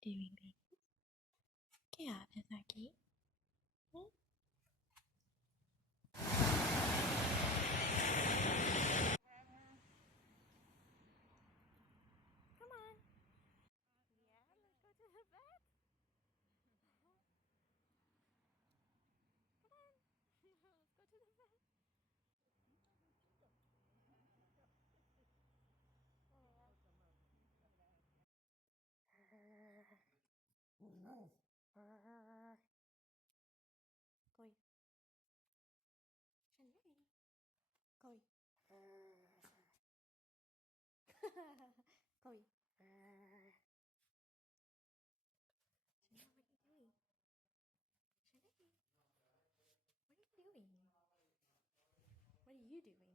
doing, baby? ¿Qué haces aquí? ¿Eh? Come on. Yeah, let's go to the vet. Come on. Let's go to the vet. Coi. Chanel. Coi. Coi. Chanel, what are you doing? Chanel, what are you doing? What are you doing?